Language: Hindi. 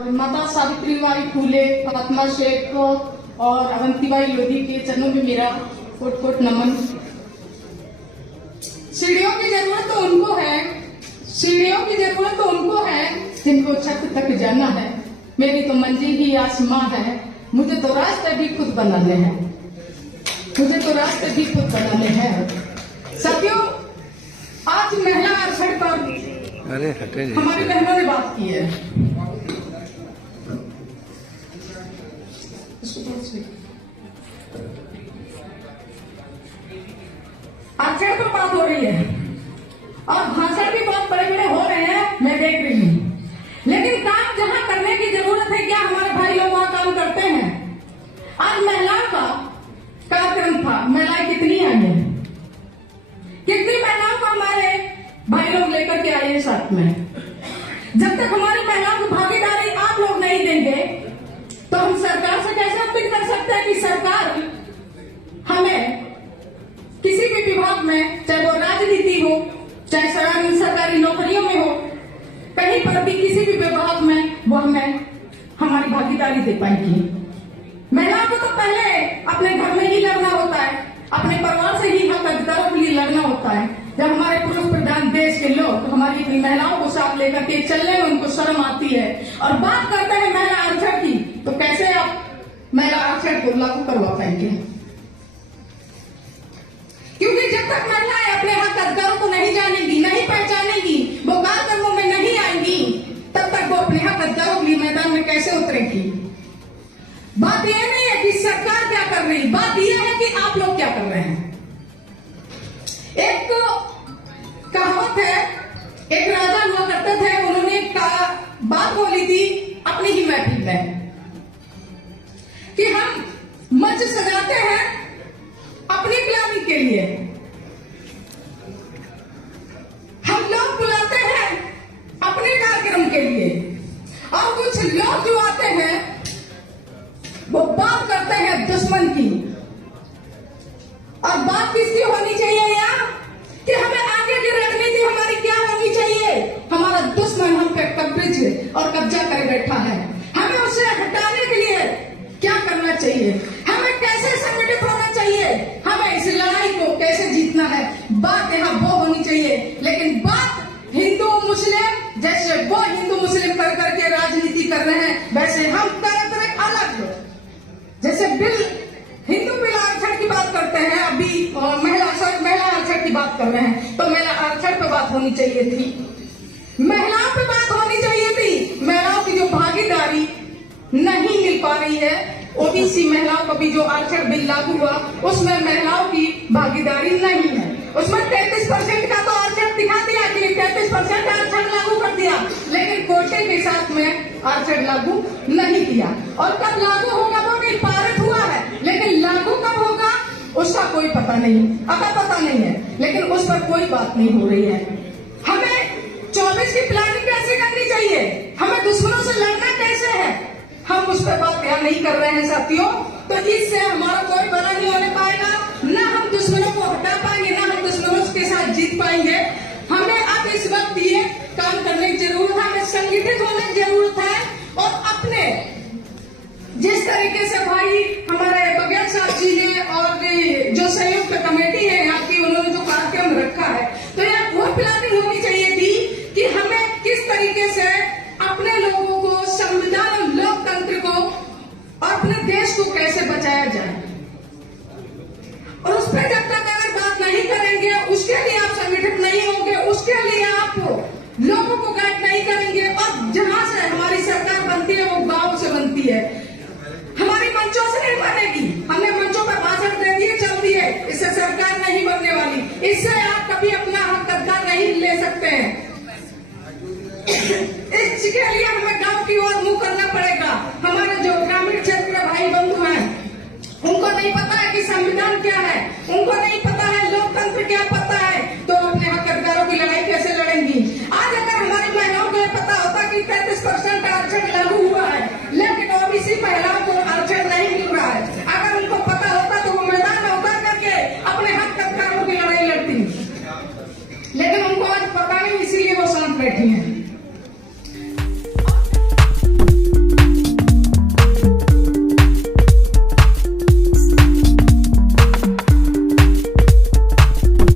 और माता सावित्री बाई फूले, फातिमा शेख और अवंतीबाई लोधी के चरणों में मेरा कोट कोट नमन। सीढ़ियों की जरूरत तो उनको है, सीढ़ियों की जरूरत तो उनको है जिनको छत तक जाना है। मेरी तो मंजिल ही आसमां है, मुझे तो रास्ते भी खुद बनाने हैं, मुझे तो रास्ते भी खुद बनाने हैं। साथियों, आज महिला आरक्षण पर हमारी बहनों ने बात की है। आरक्षण पर बात हो रही है और भाषण भी बहुत बड़े बड़े हो रहे हैं, मैं देख रही हूँ। लेकिन काम जहाँ करने की जरूरत है, क्या हमारे भाई लोग वहाँ काम करते हैं? आज महिलाओं का कार्यक्रम था, महिलाएं कितनी आई हैं, कितनी महिलाओं को हमारे भाई लोग लेकर के आए साथ में। जब तक हमारी महिलाओं की भागीदारी आप लोग नहीं देंगे तो हम सरकार से कैसे अपील कर सकते हैं कि सरकार हमें किसी भी विभाग में, चाहे वो राजनीति हो, चाहे सरकारी नौकरियों में हो, कहीं पर भी किसी भी विभाग में वो हमें हमारी भागीदारी दे पाएगी। महिलाओं को तो पहले अपने घर में ही लड़ना होता है, अपने परिवार से ही हक अधिकारों के लिए लड़ना होता है। जब हमारे पुरुष प्रधान देश के लोग हमारी अपनी महिलाओं को साथ लेकर के चलने में उनको शर्म आती है और बात करते हैं महिला आरक्षण की, तो कैसे आप महिला आरक्षण को लागू करवा पाएंगे? क्योंकि जब तक महिलाएं अपने हक अधिकारों को नहीं जानेंगी, नहीं पहचानेंगी, वो कार्यक्रमों में नहीं आएंगी, तब तक वो अपने हक अधिकारों के लिए मैदान में कैसे उतरेंगी? बात यह नहीं है कि सरकार क्या कर रही, बात यह है कि आप लोग क्या कर रहे हैं। एक कहावत है, एक राजा हुआ करते थे, उन्होंने एक बात बोली थी अपनी ही महफिल में कि हम मंच सजाते हैं अपनी प्लानिंग के लिए, हम लोग बुलाते हैं अपने कार्यक्रम के लिए, और कुछ लोग जो आते हैं वो बात करते हैं दुश्मन की। और बात किसकी होनी चाहिए यार, कि हमें आगे की रणनीति हमारी क्या होनी चाहिए? हमारा दुश्मन हम पे कब्जा और कब्जा कर बैठा है, हमें उसे हटाने के लिए क्या करना चाहिए, हमें कैसे संगठित होना चाहिए, हमें इस लड़ाई को कैसे जीतना है। बात यहाँ वो होनी चाहिए, लेकिन बात हिंदू मुस्लिम, जैसे वो हिंदू मुस्लिम कर करके राजनीति कर रहे हैं, वैसे हम कर अलग। जैसे बिल हिंदू बिल आरक्षण की बात करते हैं, अभी महिला आरक्षण की बात कर रहे हैं, तो महिला आरक्षण पे बात होनी चाहिए थी, महिलाओं पे बात होनी चाहिए थी। महिलाओं की जो भागीदारी नहीं मिल पा रही है, ओबीसी महिलाओं का भी जो आरक्षण बिल लागू हुआ उसमें महिलाओं की भागीदारी नहीं है। उसमें 33% का तो आरक्षण दिखा दिया कि 33% आरक्षण लागू कर दिया, लेकिन कोटे के साथ में आरक्षण लागू नहीं किया। और कब लागू होगा वो नहीं, पारित हुआ है, लेकिन लागू कब होगा उसका कोई पता नहीं, अगर पता नहीं है, लेकिन उस पर कोई बात नहीं हो रही है। हमें 24 की प्लानिंग कैसे करनी चाहिए, हमें दुश्मनों से लड़ना कैसे है, हम उस पर बात ध्यान नहीं कर रहे हैं साथियों। तो इससे हमारा कोई बड़ा नहीं होने पाएगा, ना हम दुश्मनों को हटा पाएंगे, ना हम दुश्मनों के साथ जीत पाएंगे। हमें अब इस वक्त ये काम करने की जरूरत है, हमें संगठित होने की जरूरत है।